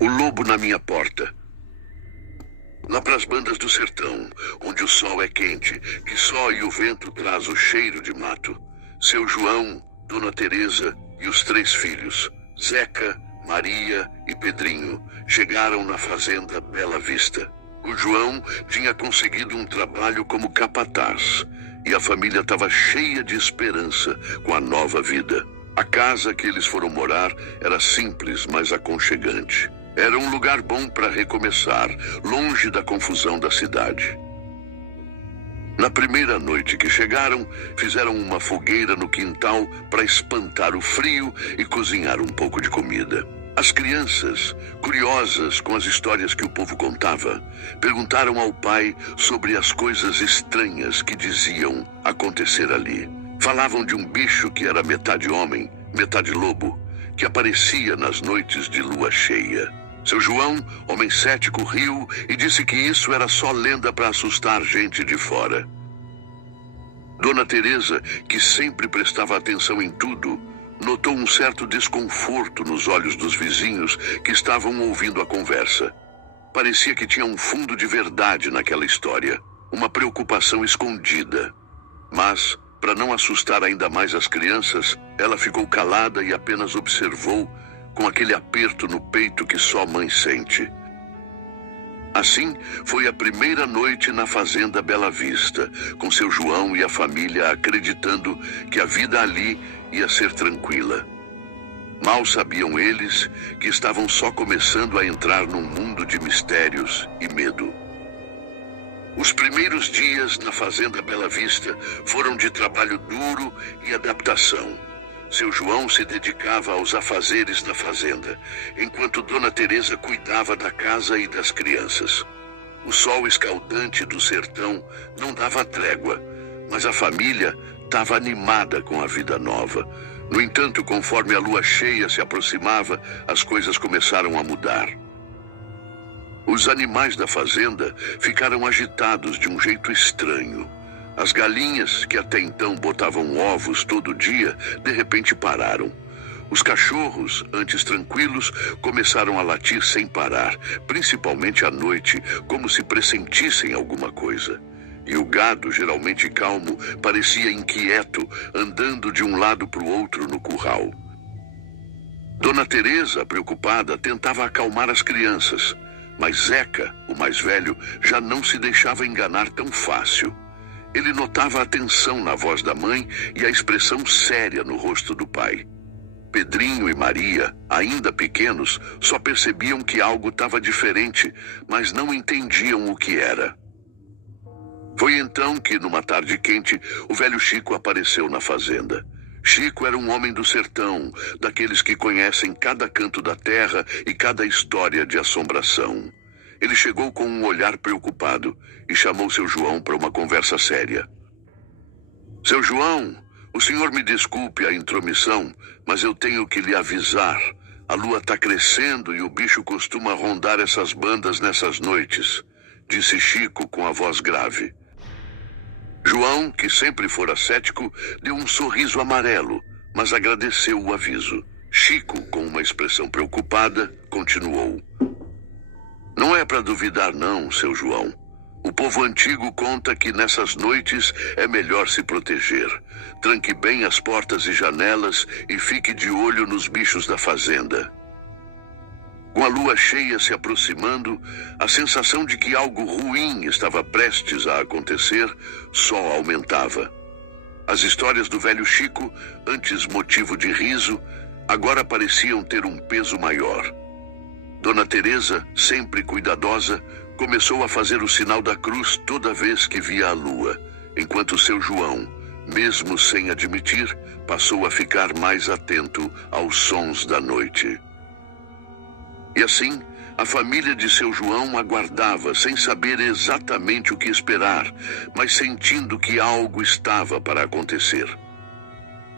O lobo na minha porta. Lá pras bandas do sertão, onde o sol é quente, que só e o vento traz o cheiro de mato, seu João, Dona Teresa e os 3 filhos, Zeca, Maria e Pedrinho, chegaram na fazenda Bela Vista. O João tinha conseguido um trabalho como capataz e a família estava cheia de esperança com a nova vida. A casa que eles foram morar era simples, mas aconchegante. Era um lugar bom para recomeçar, longe da confusão da cidade. Na primeira noite que chegaram, fizeram uma fogueira no quintal para espantar o frio e cozinhar um pouco de comida. As crianças, curiosas com as histórias que o povo contava, perguntaram ao pai sobre as coisas estranhas que diziam acontecer ali. Falavam de um bicho que era metade homem, metade lobo, que aparecia nas noites de lua cheia. Seu João, homem cético, riu e disse que isso era só lenda para assustar gente de fora. Dona Teresa, que sempre prestava atenção em tudo, notou um certo desconforto nos olhos dos vizinhos que estavam ouvindo a conversa. Parecia que tinha um fundo de verdade naquela história, uma preocupação escondida. Mas, para não assustar ainda mais as crianças, ela ficou calada e apenas observou com aquele aperto no peito que só mãe sente. Assim, foi a primeira noite na fazenda Bela Vista, com seu João e a família acreditando que a vida ali ia ser tranquila. Mal sabiam eles que estavam só começando a entrar num mundo de mistérios e medo. Os primeiros dias na fazenda Bela Vista foram de trabalho duro e adaptação. Seu João se dedicava aos afazeres da fazenda, enquanto Dona Teresa cuidava da casa e das crianças. O sol escaldante do sertão não dava trégua, mas a família estava animada com a vida nova. No entanto, conforme a lua cheia se aproximava, as coisas começaram a mudar. Os animais da fazenda ficaram agitados de um jeito estranho. As galinhas, que até então botavam ovos todo dia, de repente pararam. Os cachorros, antes tranquilos, começaram a latir sem parar, principalmente à noite, como se pressentissem alguma coisa. E o gado, geralmente calmo, parecia inquieto, andando de um lado para o outro no curral. Dona Teresa, preocupada, tentava acalmar as crianças, mas Zeca, o mais velho, já não se deixava enganar tão fácil. Ele notava a tensão na voz da mãe e a expressão séria no rosto do pai. Pedrinho e Maria, ainda pequenos, só percebiam que algo estava diferente, mas não entendiam o que era. Foi então que, numa tarde quente, o velho Chico apareceu na fazenda. Chico era um homem do sertão, daqueles que conhecem cada canto da terra e cada história de assombração. Ele chegou com um olhar preocupado e chamou seu João para uma conversa séria. Seu João, o senhor me desculpe a intromissão, mas eu tenho que lhe avisar. A lua está crescendo e o bicho costuma rondar essas bandas nessas noites, disse Chico com a voz grave. João, que sempre fora cético, deu um sorriso amarelo, mas agradeceu o aviso. Chico, com uma expressão preocupada, continuou. Não é para duvidar não, seu João. O povo antigo conta que nessas noites é melhor se proteger. Tranque bem as portas e janelas e fique de olho nos bichos da fazenda. Com a lua cheia se aproximando, a sensação de que algo ruim estava prestes a acontecer só aumentava. As histórias do velho Chico, antes motivo de riso, agora pareciam ter um peso maior. Dona Teresa, sempre cuidadosa, começou a fazer o sinal da cruz toda vez que via a lua, enquanto seu João, mesmo sem admitir, passou a ficar mais atento aos sons da noite. E assim, a família de seu João aguardava, sem saber exatamente o que esperar, mas sentindo que algo estava para acontecer.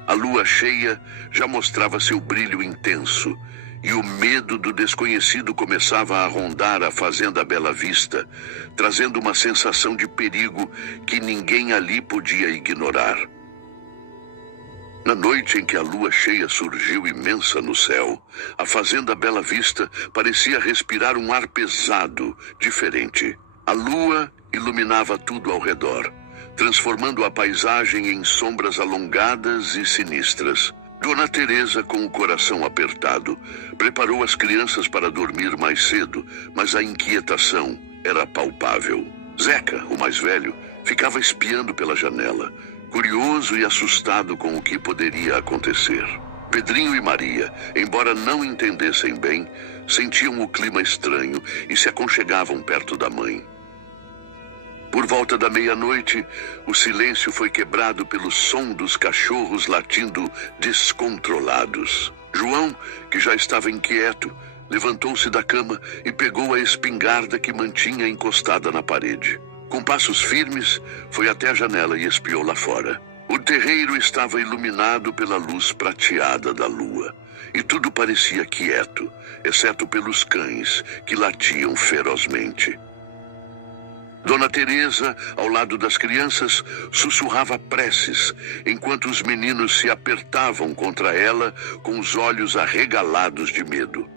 A lua cheia já mostrava seu brilho intenso, e o medo do desconhecido começava a rondar a fazenda Bela Vista, trazendo uma sensação de perigo que ninguém ali podia ignorar. Na noite em que a lua cheia surgiu imensa no céu, a fazenda Bela Vista parecia respirar um ar pesado, diferente. A lua iluminava tudo ao redor, transformando a paisagem em sombras alongadas e sinistras. Dona Teresa, com o coração apertado, preparou as crianças para dormir mais cedo, mas a inquietação era palpável. Zeca, o mais velho, ficava espiando pela janela, curioso e assustado com o que poderia acontecer. Pedrinho e Maria, embora não entendessem bem, sentiam o clima estranho e se aconchegavam perto da mãe. Por volta da meia-noite, o silêncio foi quebrado pelo som dos cachorros latindo descontrolados. João, que já estava inquieto, levantou-se da cama e pegou a espingarda que mantinha encostada na parede. Com passos firmes, foi até a janela e espiou lá fora. O terreiro estava iluminado pela luz prateada da lua, e tudo parecia quieto, exceto pelos cães, que latiam ferozmente. Dona Teresa, ao lado das crianças, sussurrava preces, enquanto os meninos se apertavam contra ela com os olhos arregalados de medo.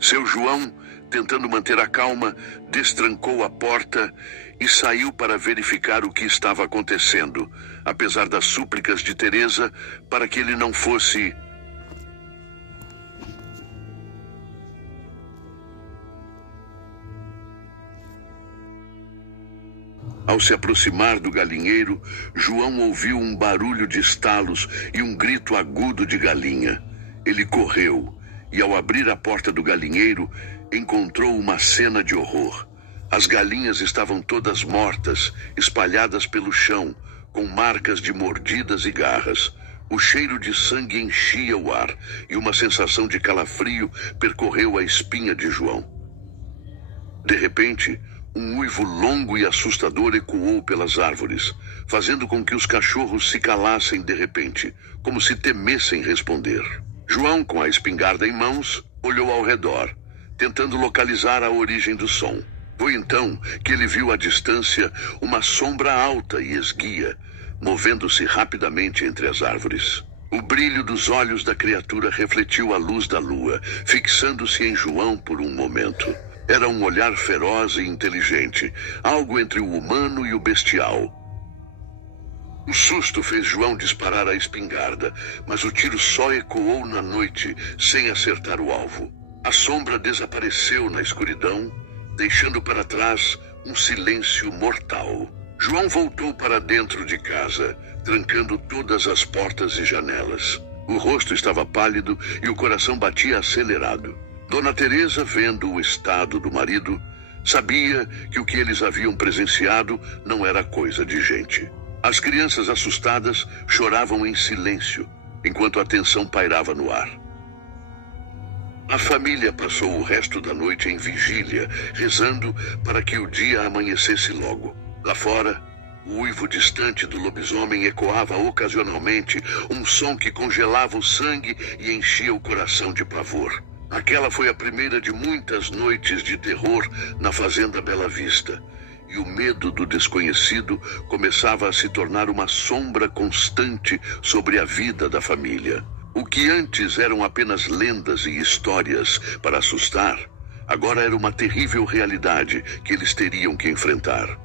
Seu João, tentando manter a calma, destrancou a porta e saiu para verificar o que estava acontecendo, apesar das súplicas de Teresa para que ele não fosse... Ao se aproximar do galinheiro, João ouviu um barulho de estalos e um grito agudo de galinha. Ele correu e, ao abrir a porta do galinheiro, encontrou uma cena de horror. As galinhas estavam todas mortas, espalhadas pelo chão, com marcas de mordidas e garras. O cheiro de sangue enchia o ar e uma sensação de calafrio percorreu a espinha de João. De repente, um uivo longo e assustador ecoou pelas árvores, fazendo com que os cachorros se calassem de repente, como se temessem responder. João, com a espingarda em mãos, olhou ao redor, tentando localizar a origem do som. Foi então que ele viu à distância uma sombra alta e esguia, movendo-se rapidamente entre as árvores. O brilho dos olhos da criatura refletiu a luz da lua, fixando-se em João por um momento. Era um olhar feroz e inteligente, algo entre o humano e o bestial. O susto fez João disparar a espingarda, mas o tiro só ecoou na noite, sem acertar o alvo. A sombra desapareceu na escuridão, deixando para trás um silêncio mortal. João voltou para dentro de casa, trancando todas as portas e janelas. O rosto estava pálido e o coração batia acelerado. Dona Teresa, vendo o estado do marido, sabia que o que eles haviam presenciado não era coisa de gente. As crianças assustadas choravam em silêncio, enquanto a tensão pairava no ar. A família passou o resto da noite em vigília, rezando para que o dia amanhecesse logo. Lá fora, o uivo distante do lobisomem ecoava ocasionalmente, um som que congelava o sangue e enchia o coração de pavor. Aquela foi a primeira de muitas noites de terror na fazenda Bela Vista, e o medo do desconhecido começava a se tornar uma sombra constante sobre a vida da família. O que antes eram apenas lendas e histórias para assustar, agora era uma terrível realidade que eles teriam que enfrentar.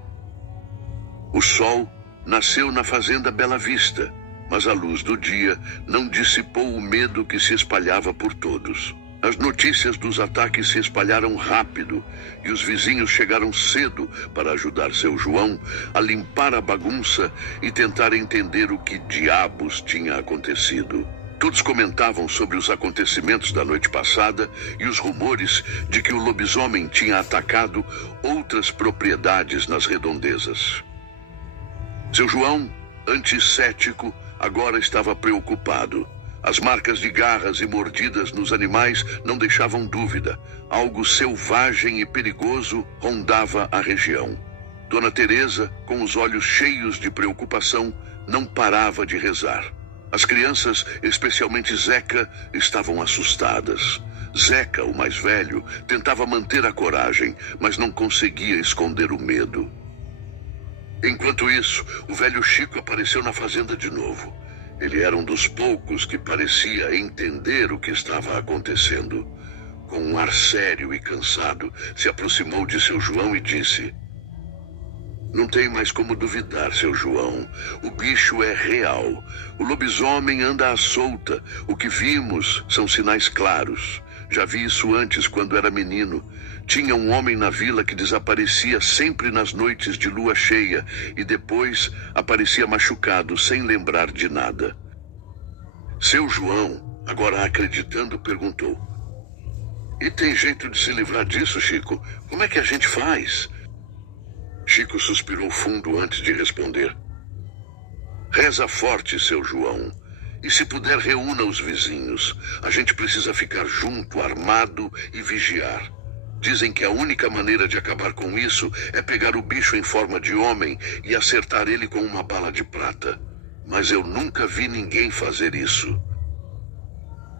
O sol nasceu na fazenda Bela Vista, mas a luz do dia não dissipou o medo que se espalhava por todos. As notícias dos ataques se espalharam rápido e os vizinhos chegaram cedo para ajudar seu João a limpar a bagunça e tentar entender o que diabos tinha acontecido. Todos comentavam sobre os acontecimentos da noite passada e os rumores de que o lobisomem tinha atacado outras propriedades nas redondezas. Seu João, antes cético, agora estava preocupado. As marcas de garras e mordidas nos animais não deixavam dúvida. Algo selvagem e perigoso rondava a região. Dona Teresa, com os olhos cheios de preocupação, não parava de rezar. As crianças, especialmente Zeca, estavam assustadas. Zeca, o mais velho, tentava manter a coragem, mas não conseguia esconder o medo. Enquanto isso, o velho Chico apareceu na fazenda de novo. Ele era um dos poucos que parecia entender o que estava acontecendo. Com um ar sério e cansado, se aproximou de seu João e disse: "Não tem mais como duvidar, seu João. O bicho é real. O lobisomem anda à solta. O que vimos são sinais claros. Já vi isso antes, quando era menino. Tinha um homem na vila que desaparecia sempre nas noites de lua cheia e depois aparecia machucado, sem lembrar de nada." Seu João, agora acreditando, perguntou: "E tem jeito de se livrar disso, Chico? Como é que a gente faz?" Chico suspirou fundo antes de responder. "Reza forte, seu João. E se puder, reúna os vizinhos. A gente precisa ficar junto, armado e vigiar. Dizem que a única maneira de acabar com isso é pegar o bicho em forma de homem e acertar ele com uma bala de prata. Mas eu nunca vi ninguém fazer isso."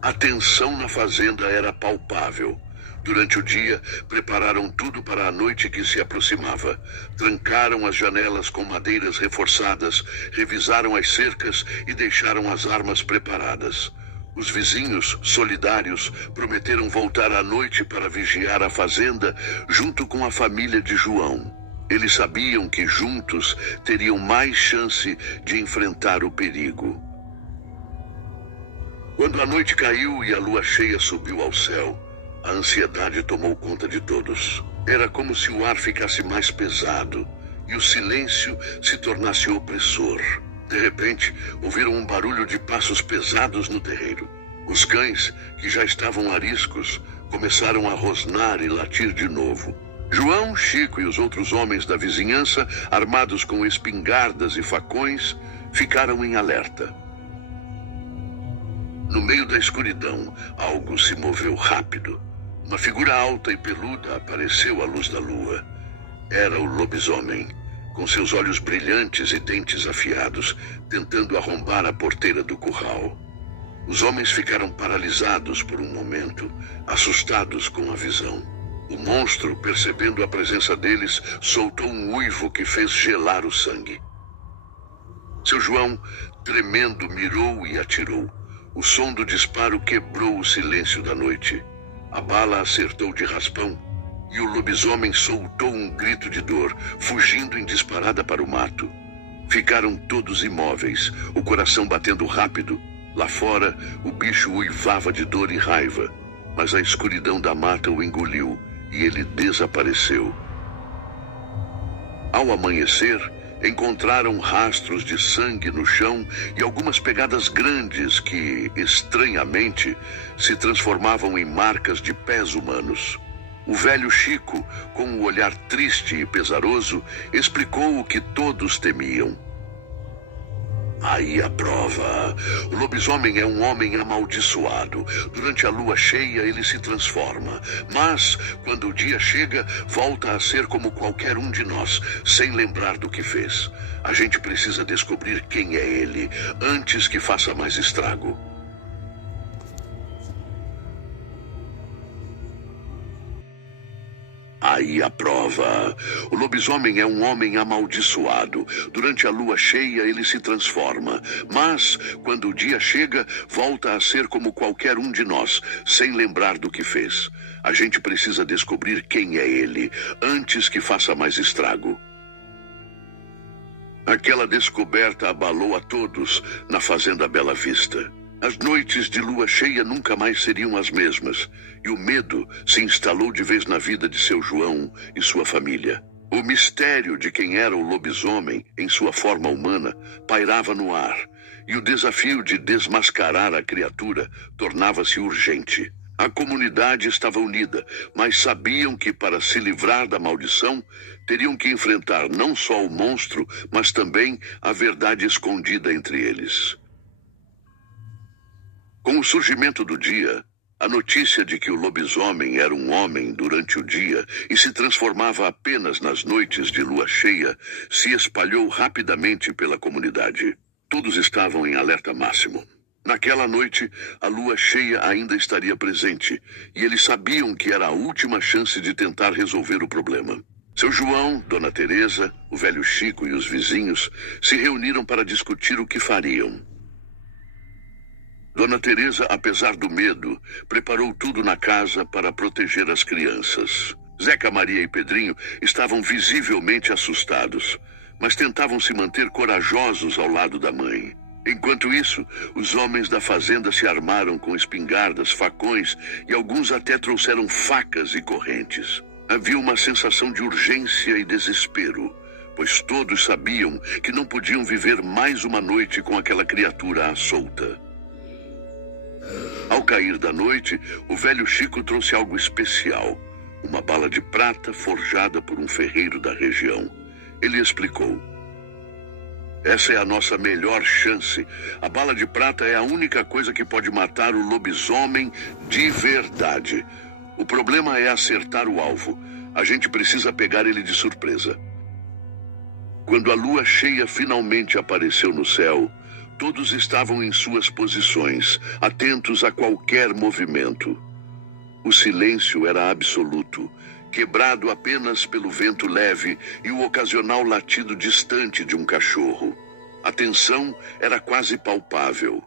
A tensão na fazenda era palpável. Durante o dia, prepararam tudo para a noite que se aproximava. Trancaram as janelas com madeiras reforçadas, revisaram as cercas e deixaram as armas preparadas. Os vizinhos, solidários, prometeram voltar à noite para vigiar a fazenda junto com a família de João. Eles sabiam que juntos teriam mais chance de enfrentar o perigo. Quando a noite caiu e a lua cheia subiu ao céu, a ansiedade tomou conta de todos. Era como se o ar ficasse mais pesado e o silêncio se tornasse opressor. De repente, ouviram um barulho de passos pesados no terreiro. Os cães, que já estavam ariscos, começaram a rosnar e latir de novo. João, Chico e os outros homens da vizinhança, armados com espingardas e facões, ficaram em alerta. No meio da escuridão, algo se moveu rápido. Uma figura alta e peluda apareceu à luz da lua. Era o lobisomem, com seus olhos brilhantes e dentes afiados, tentando arrombar a porteira do curral. Os homens ficaram paralisados por um momento, assustados com a visão. O monstro, percebendo a presença deles, soltou um uivo que fez gelar o sangue. Seu João, tremendo, mirou e atirou. O som do disparo quebrou o silêncio da noite. A bala acertou de raspão e o lobisomem soltou um grito de dor, fugindo em disparada para o mato. Ficaram todos imóveis, o coração batendo rápido. Lá fora, o bicho uivava de dor e raiva, mas a escuridão da mata o engoliu e ele desapareceu. Ao amanhecer, encontraram rastros de sangue no chão e algumas pegadas grandes que, estranhamente, se transformavam em marcas de pés humanos. O velho Chico, com um olhar triste e pesaroso, explicou o que todos temiam. "Aí a prova. O lobisomem é um homem amaldiçoado. Durante a lua cheia ele se transforma. Mas, quando o dia chega, volta a ser como qualquer um de nós, sem lembrar do que fez. A gente precisa descobrir quem é ele, antes que faça mais estrago." Aí a prova. O lobisomem é um homem amaldiçoado. Durante a lua cheia ele se transforma. Mas, quando o dia chega, volta a ser como qualquer um de nós, sem lembrar do que fez. A gente precisa descobrir quem é ele, antes que faça mais estrago. Aquela descoberta abalou a todos na fazenda Bela Vista. As noites de lua cheia nunca mais seriam as mesmas, e o medo se instalou de vez na vida de seu João e sua família. O mistério de quem era o lobisomem, em sua forma humana, pairava no ar, e o desafio de desmascarar a criatura tornava-se urgente. A comunidade estava unida, mas sabiam que para se livrar da maldição, teriam que enfrentar não só o monstro, mas também a verdade escondida entre eles. Com o surgimento do dia, a notícia de que o lobisomem era um homem durante o dia e se transformava apenas nas noites de lua cheia se espalhou rapidamente pela comunidade. Todos estavam em alerta máximo. Naquela noite, a lua cheia ainda estaria presente e eles sabiam que era a última chance de tentar resolver o problema. Seu João, Dona Teresa, o velho Chico e os vizinhos se reuniram para discutir o que fariam. Dona Teresa, apesar do medo, preparou tudo na casa para proteger as crianças. Zeca, Maria e Pedrinho estavam visivelmente assustados, mas tentavam se manter corajosos ao lado da mãe. Enquanto isso, os homens da fazenda se armaram com espingardas, facões e alguns até trouxeram facas e correntes. Havia uma sensação de urgência e desespero, pois todos sabiam que não podiam viver mais uma noite com aquela criatura à solta. Ao cair da noite, o velho Chico trouxe algo especial, uma bala de prata forjada por um ferreiro da região. Ele explicou: essa é a nossa melhor chance. A bala de prata é a única coisa que pode matar o lobisomem de verdade. O problema é acertar o alvo. A gente precisa pegar ele de surpresa. Quando a lua cheia finalmente apareceu no céu, todos estavam em suas posições, atentos a qualquer movimento. O silêncio era absoluto, quebrado apenas pelo vento leve e o ocasional latido distante de um cachorro. A tensão era quase palpável.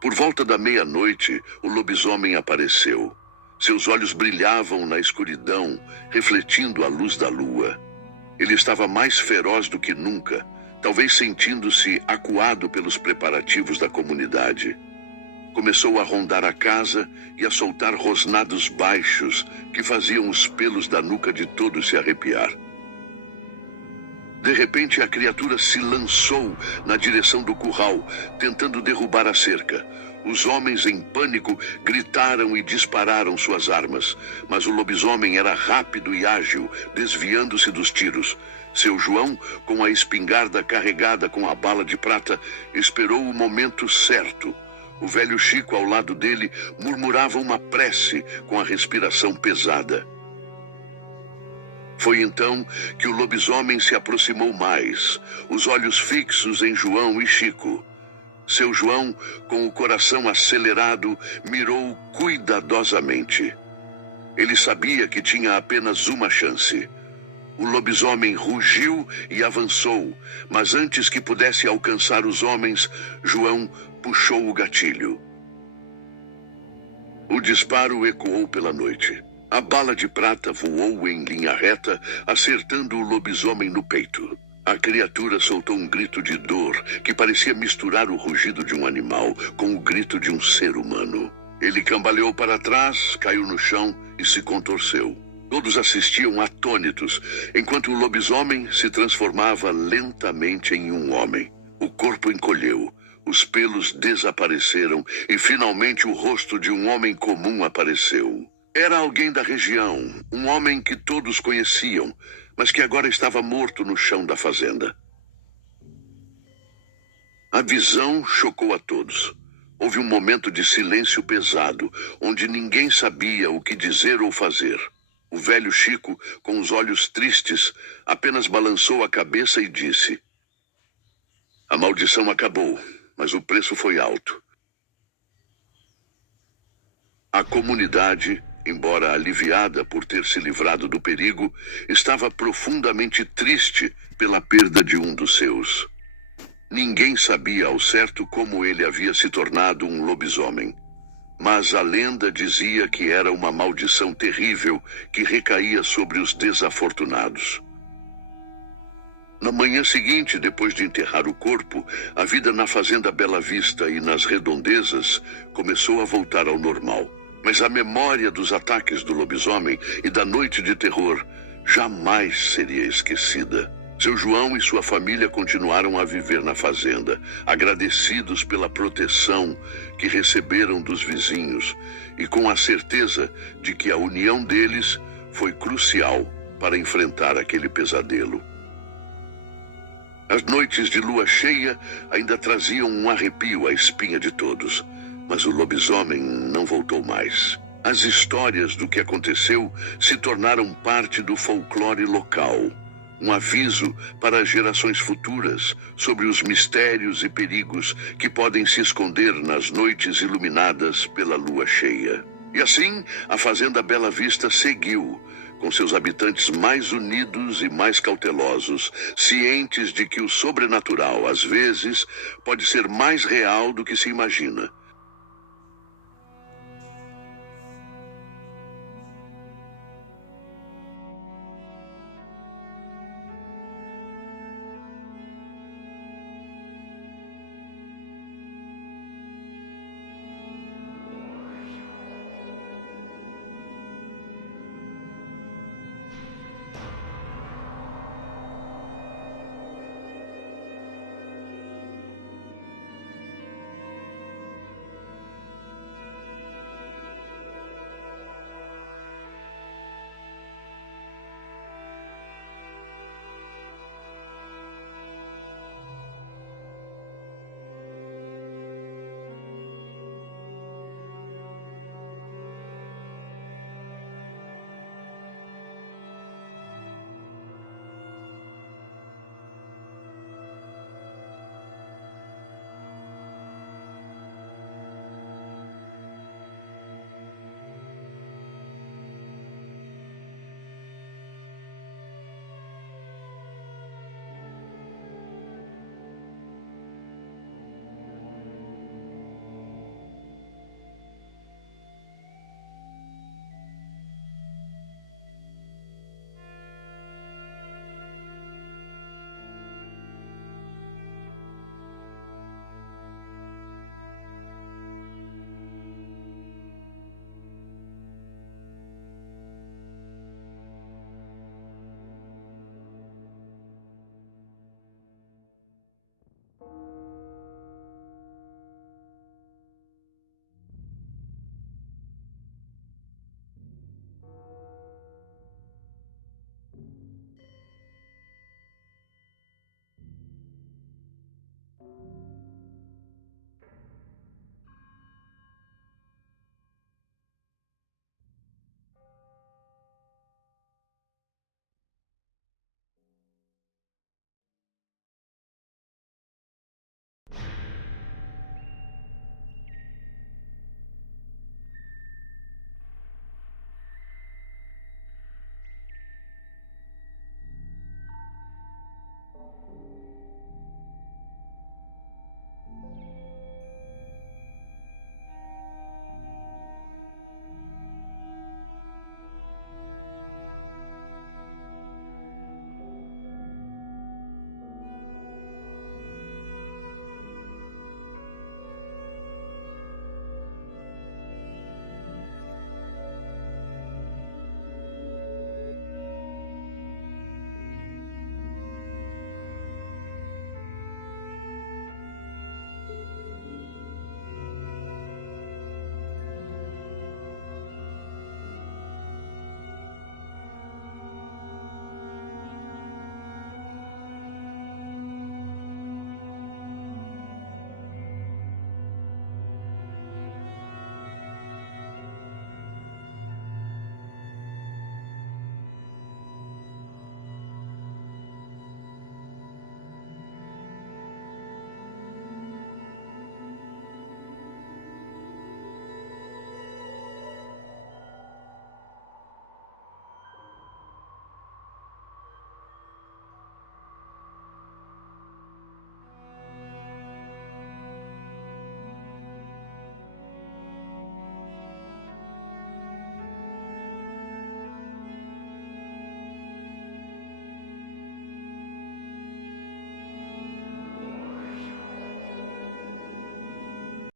Por volta da meia-noite, o lobisomem apareceu. Seus olhos brilhavam na escuridão, refletindo a luz da lua. Ele estava mais feroz do que nunca, talvez sentindo-se acuado pelos preparativos da comunidade. Começou a rondar a casa e a soltar rosnados baixos que faziam os pelos da nuca de todos se arrepiar. De repente, a criatura se lançou na direção do curral, tentando derrubar a cerca. Os homens, em pânico, gritaram e dispararam suas armas, mas o lobisomem era rápido e ágil, desviando-se dos tiros. Seu João, com a espingarda carregada com a bala de prata, esperou o momento certo. O velho Chico, ao lado dele, murmurava uma prece com a respiração pesada. Foi então que o lobisomem se aproximou mais, os olhos fixos em João e Chico. Seu João, com o coração acelerado, mirou cuidadosamente. Ele sabia que tinha apenas uma chance. O lobisomem rugiu e avançou, mas antes que pudesse alcançar os homens, João puxou o gatilho. O disparo ecoou pela noite. A bala de prata voou em linha reta, acertando o lobisomem no peito. A criatura soltou um grito de dor que parecia misturar o rugido de um animal com o grito de um ser humano. Ele cambaleou para trás, caiu no chão e se contorceu. Todos assistiam atônitos, enquanto o lobisomem se transformava lentamente em um homem. O corpo encolheu, os pelos desapareceram e finalmente o rosto de um homem comum apareceu. Era alguém da região, um homem que todos conheciam, mas que agora estava morto no chão da fazenda. A visão chocou a todos. Houve um momento de silêncio pesado, onde ninguém sabia o que dizer ou fazer. O velho Chico, com os olhos tristes, apenas balançou a cabeça e disse: a maldição acabou, mas o preço foi alto. A comunidade, embora aliviada por ter se livrado do perigo, estava profundamente triste pela perda de um dos seus. Ninguém sabia ao certo como ele havia se tornado um lobisomem, mas a lenda dizia que era uma maldição terrível que recaía sobre os desafortunados. Na manhã seguinte, depois de enterrar o corpo, a vida na fazenda Bela Vista e nas redondezas começou a voltar ao normal. Mas a memória dos ataques do lobisomem e da noite de terror jamais seria esquecida. Seu João e sua família continuaram a viver na fazenda, agradecidos pela proteção que receberam dos vizinhos e com a certeza de que a união deles foi crucial para enfrentar aquele pesadelo. As noites de lua cheia ainda traziam um arrepio à espinha de todos, mas o lobisomem não voltou mais. As histórias do que aconteceu se tornaram parte do folclore local. Um aviso para gerações futuras sobre os mistérios e perigos que podem se esconder nas noites iluminadas pela lua cheia. E assim, a Fazenda Bela Vista seguiu, com seus habitantes mais unidos e mais cautelosos, cientes de que o sobrenatural, às vezes, pode ser mais real do que se imagina.